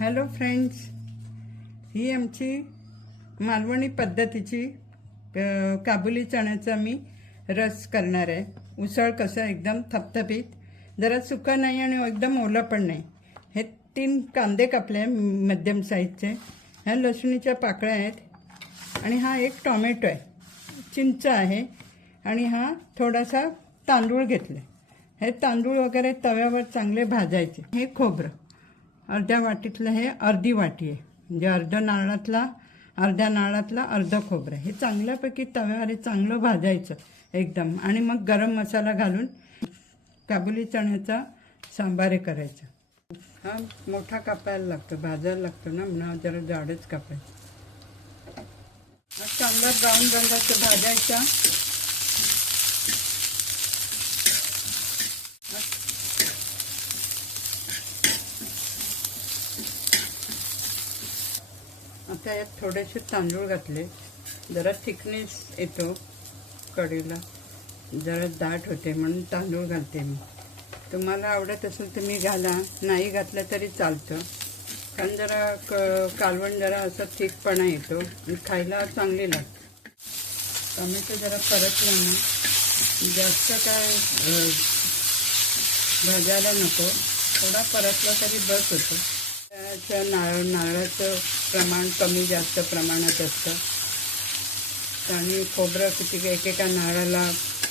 Hello friends, ही आमची मालवणी पद्धतीची काबुली चण्याचा मी रस करणार आहे। उसळ कसं एकदम थपथपीत, जरा सुका नाही आणि एकदम ओलं पण नाही। हे 3 कांदे कापले मध्यम साईजचे, ह्या लसणीच्या पाकळ्या आहेत आणि हा एक टोमॅटो आहे, चिंच आहे आणि हा थोडासा तांदूळ घेतले। हे तांदूळ वगैरे तव्यावर चांगले भाजायचे। हे खोबरं अर्ध्या वाटीतलं, हे अर्धी वाटी आहे, म्हणजे अर्ध्या नारळातला अर्ध खोबरं। हे चांगल्यापैकी तव्यावर चांगलं भाजायचं एकदम, आणि मग गरम मसाला घालून काबुली चण्याचा सांबार करायचा। हा मोठा कापायला लागतो, भाजायला लागतो ना, म्हणून जरा जाडच कापायचं। हा चांगला ब्राऊन रंगाचा भाजायचा। आता यात थोडेसे तांदूळ घातले, जरा थिकनेस येतो कढीला, जरा दाट होते म्हणून तांदूळ घालते मी। तुम्हाला आवडत असेल तर मी घाला, नाही घातलं तरी चालतं, कारण जरा कालवण जरा असा थिकपणा येतो आणि खायला चांगली लागते। टोमॅटो जरा परतलं ना, जास्त काय भाजायला नको, थोडा परतला तरी बस होतं। नारळाचं प्रमाण कमी जास्त प्रमाणात असतं आणि खोबरं किती एकेका नारळाला,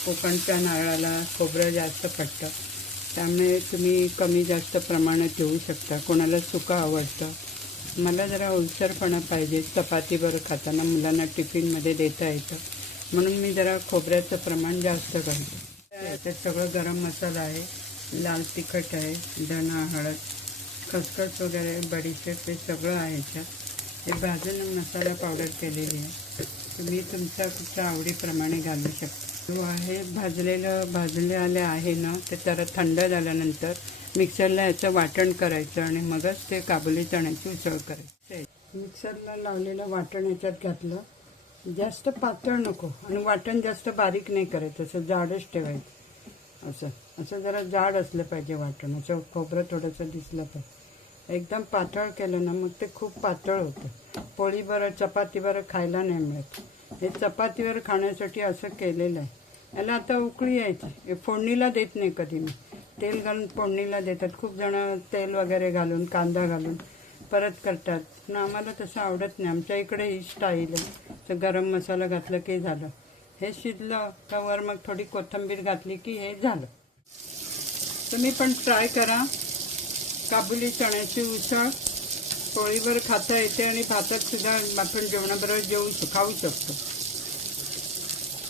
कोकणच्या नारळाला खोबरं जास्त पडतं, त्यामुळे तुम्ही कमी जास्त प्रमाणात घेऊ शकता। कोणाला सुका आवडतं, मला जरा ओलसरपणा पाहिजे, चपातीवर खाताना मुलांना टिफिनमध्ये देता येतं, म्हणून मी जरा खोबऱ्याचं प्रमाण जास्त घालते। त्यात सगळं गरम मसाला आहे, लाल तिखट आहे, धना, हळद, खसखस वगैरे, बडीशेप, हे सगळं आहे ह्याच्यात। हे भाजून मसाला पावडर केलेली आहे, तुम्ही तुमच्या आवडीप्रमाणे घालू शकता। जो आहे भाजलेलं आहे ना, ते जरा थंड झाल्यानंतर मिक्सरला याचं वाटण करायचं आणि मगच ते काबुली चण्याची उसळ करायची। मिक्सरला लावलेलं वाटण याच्यात घातलं, जास्त पातळ नको आणि वाटण जास्त बारीक नाही करायचं, असं जाडच ठेवायचं। असं जरा जाड असलं पाहिजे वाटण, असं खोबरं थोडंसं दिसलं पाहिजे। एकदम पातळ केलं ना मग ते खूप पातळ होतं, पोळीवर चपातीवर खायला नाही मिळत। हे चपातीवर खाण्यासाठी असं केलेलं आहे। याला आता उकळी यायची, फोडणीला देत नाही कधी मी, तेल घालून फोडणीला देतात खूप जण, तेल वगैरे घालून, कांदा घालून परत करतात, पण आम्हाला तसं आवडत नाही। आमच्या इकडे ही स्टाईल आहे, तर गरम मसाला घातलं की झालं। हे शिजलं का वर मग थोडी कोथिंबीर घातली की हे झालं। तुम्ही पण ट्राय करा। काबुली चण्याची उसळ पोळीवर खाता येते आणि भातात सुद्धा आपण जेवणाबरोबर खाऊ शकतो।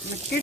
नक्की